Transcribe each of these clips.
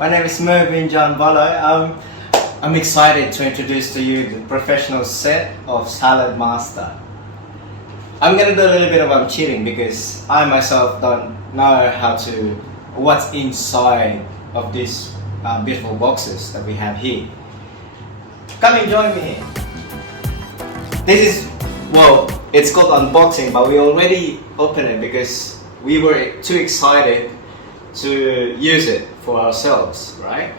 My name is Mervyn John Bolo. I'm excited to introduce to you the professional set of SaladMaster. I'm gonna do a little bit of cheating because I myself don't know what's inside of these beautiful boxes that we have here. Come and join me here. This is, it's called unboxing, but we already opened it because we were too excited to use it for ourselves, right?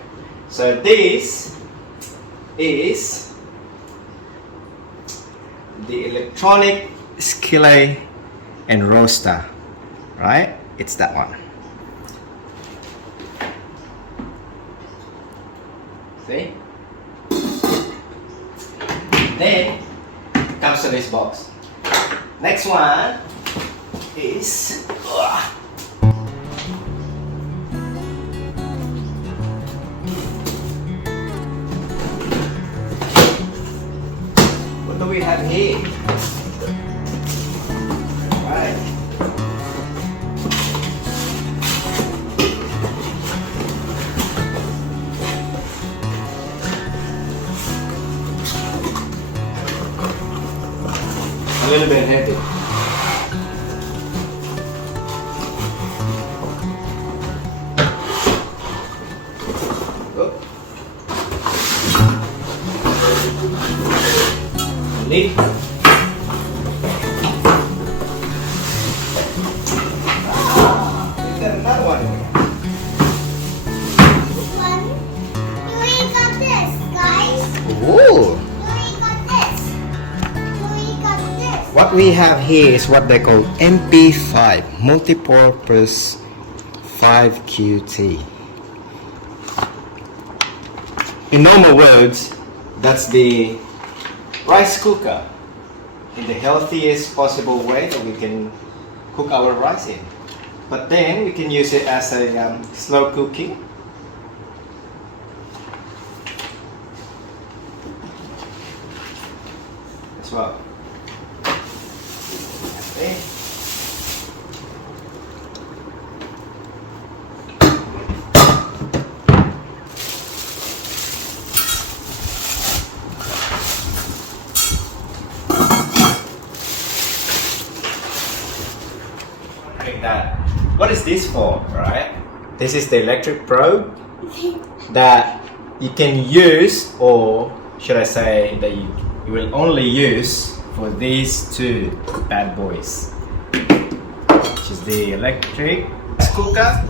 So this is the electronic skillet and roaster, right? It's that one. See? Then comes to this box. Next one is what do we have here? Right. A little bit heavy. Lid. We've got another one here. We got this, guys. Ooh. We got this. We got this. What we have here is what they call MP5, multi-purpose 5QT. In normal words, that's the rice cooker in the healthiest possible way that we can cook our rice in. But then we can use it as a slow cooking. As well. Okay. That what is this for, right? This is the electric probe that you can use, or should I say that you will only use for these two bad boys, which is the electric rice cooker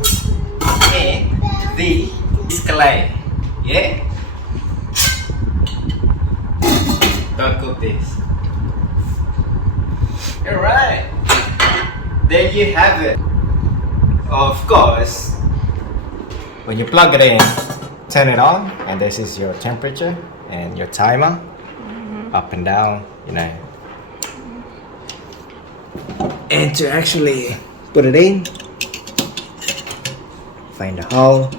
and the skillet. Yeah, don't cook this. All right. There you have it. Of course, when you plug it in, turn it on, and this is your temperature and your timer, up and down, you know. And to actually put it in, find the hole,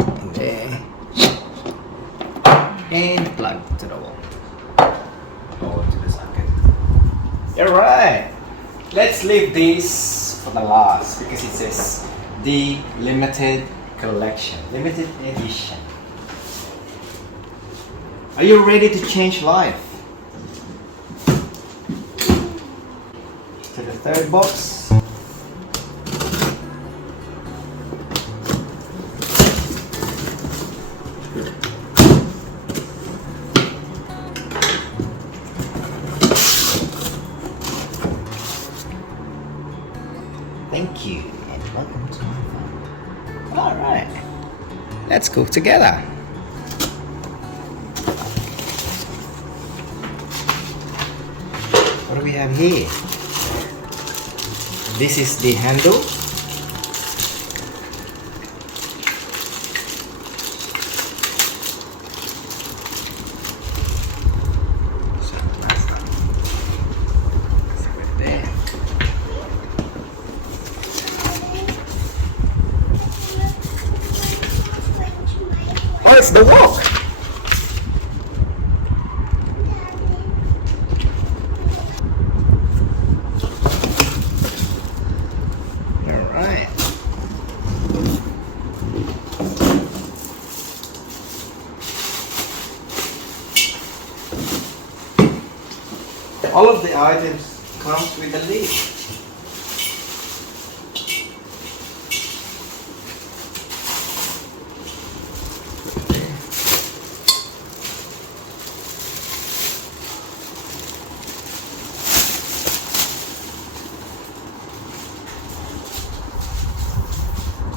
and there, and plug to the wall, or to the socket. Alright, let's leave this for the last because it says the limited collection, limited edition. Are you ready to change life? To the third box. Thank you and welcome to my farm. Alright, let's cook together. What do we have here? This is the handle. Oh, it's the wok. All of the items comes with a lid.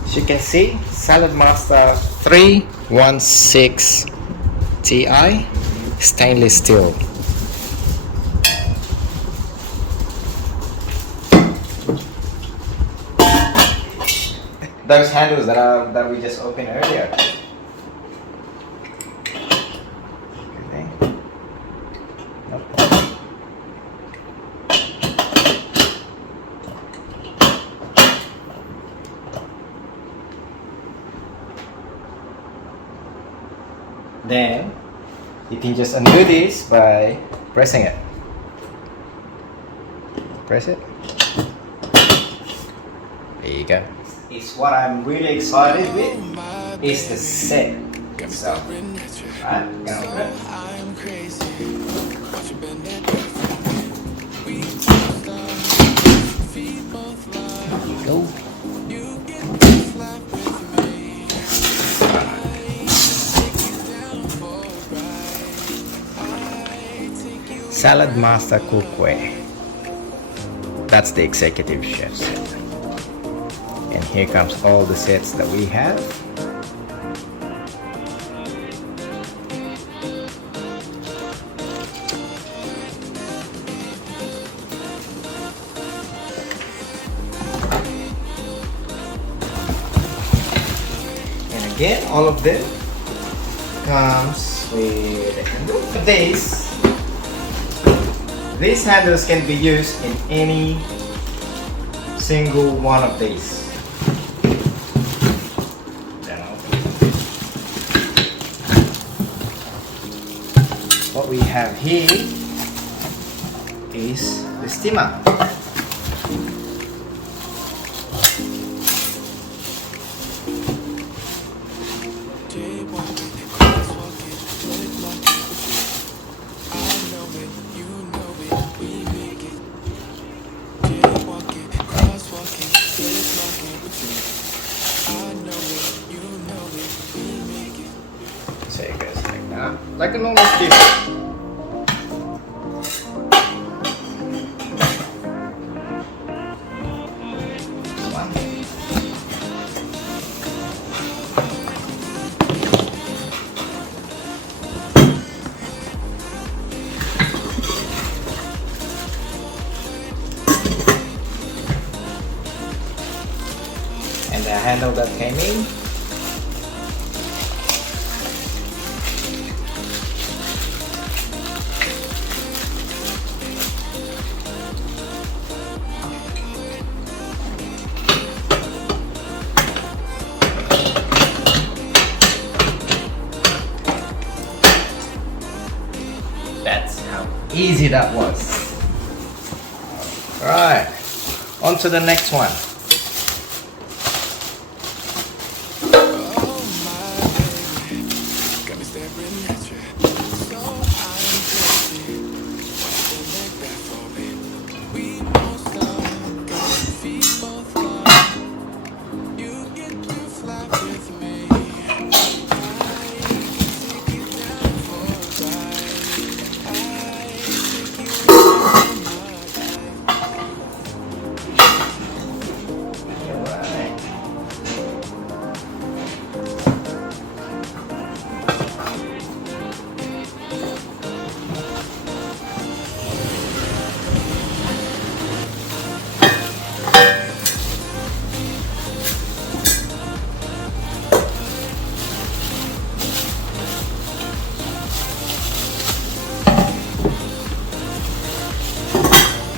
As you can see, SaladMaster 316 Ti stainless steel. Those handles that we just opened earlier. Okay. Nope. Then you can just undo this by pressing it. Press it. There you go. Is what I'm really excited with is the set itself. Right? Gonna open it. There you go. SaladMaster cookware. That's the executive chef set. And here comes all the sets that we have. And again, all of them comes with a handle. These handles can be used in any single one of these. What we have here is the steamer. So it goes like that, like a normal steamer. And the handle that came in. That's how easy that was. Alright, on to the next one.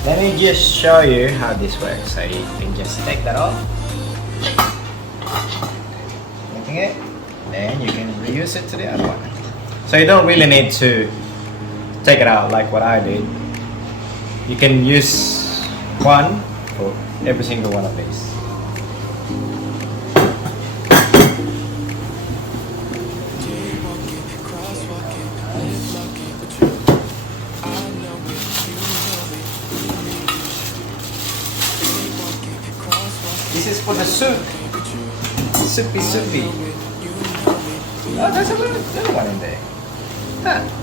Let me just show you how this works. So you can just take that off, making it, then you can reuse it to the other one. So you don't really need to take it out like what I did. You can use one for every single one of these. is for the soup. Soupy. Oh, there's a little one in there. Huh.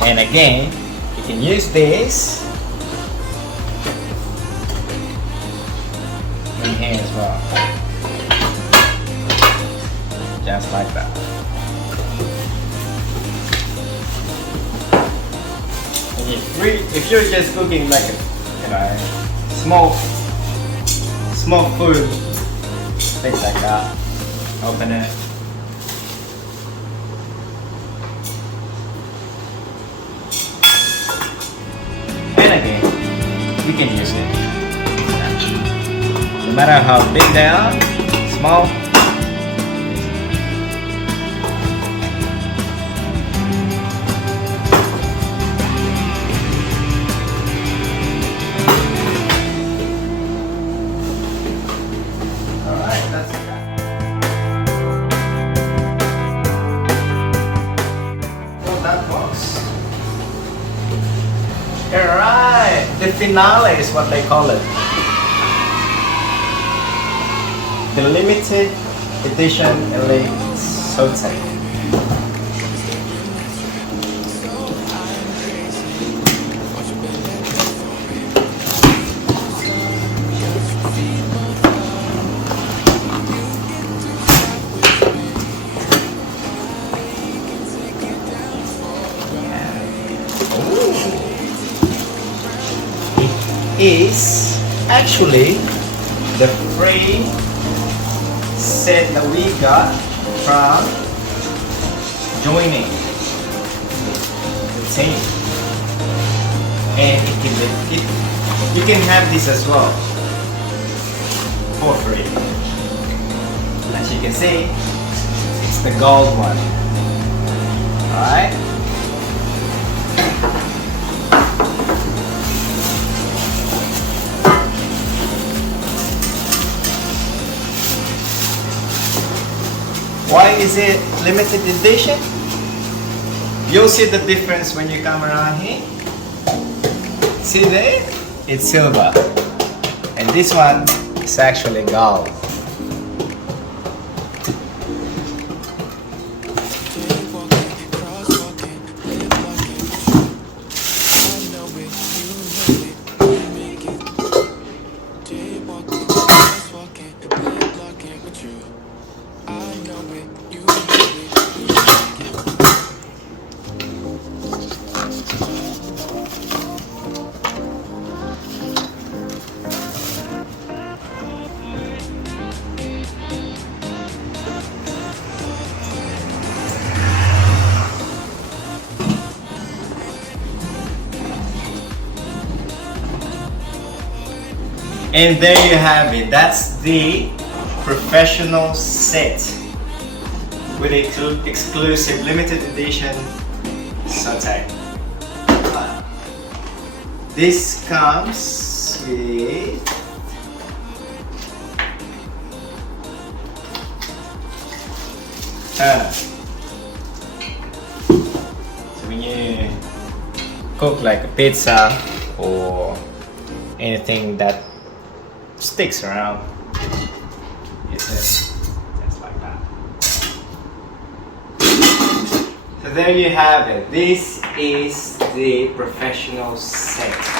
And again, you can use this in here as well. Just like that. And if you're just cooking like a small food, things like that, open it. You can use it. No matter how big they are, small. Alright, that's it. So that box. Alright, the finale is what they call it. The limited edition elite saute. Is actually the free set that we got from joining the team, and you can have this as well for free. As you can see, it's the gold one. Alright. Why is it limited edition? You'll see the difference when you come around here. See there? It's silver. And this one is actually gold. And there you have it. That's the professional set with exclusive limited edition saute. This comes with so when you cook like a pizza or anything that sticks around, use it just like that. So there you have it. This is the professional set.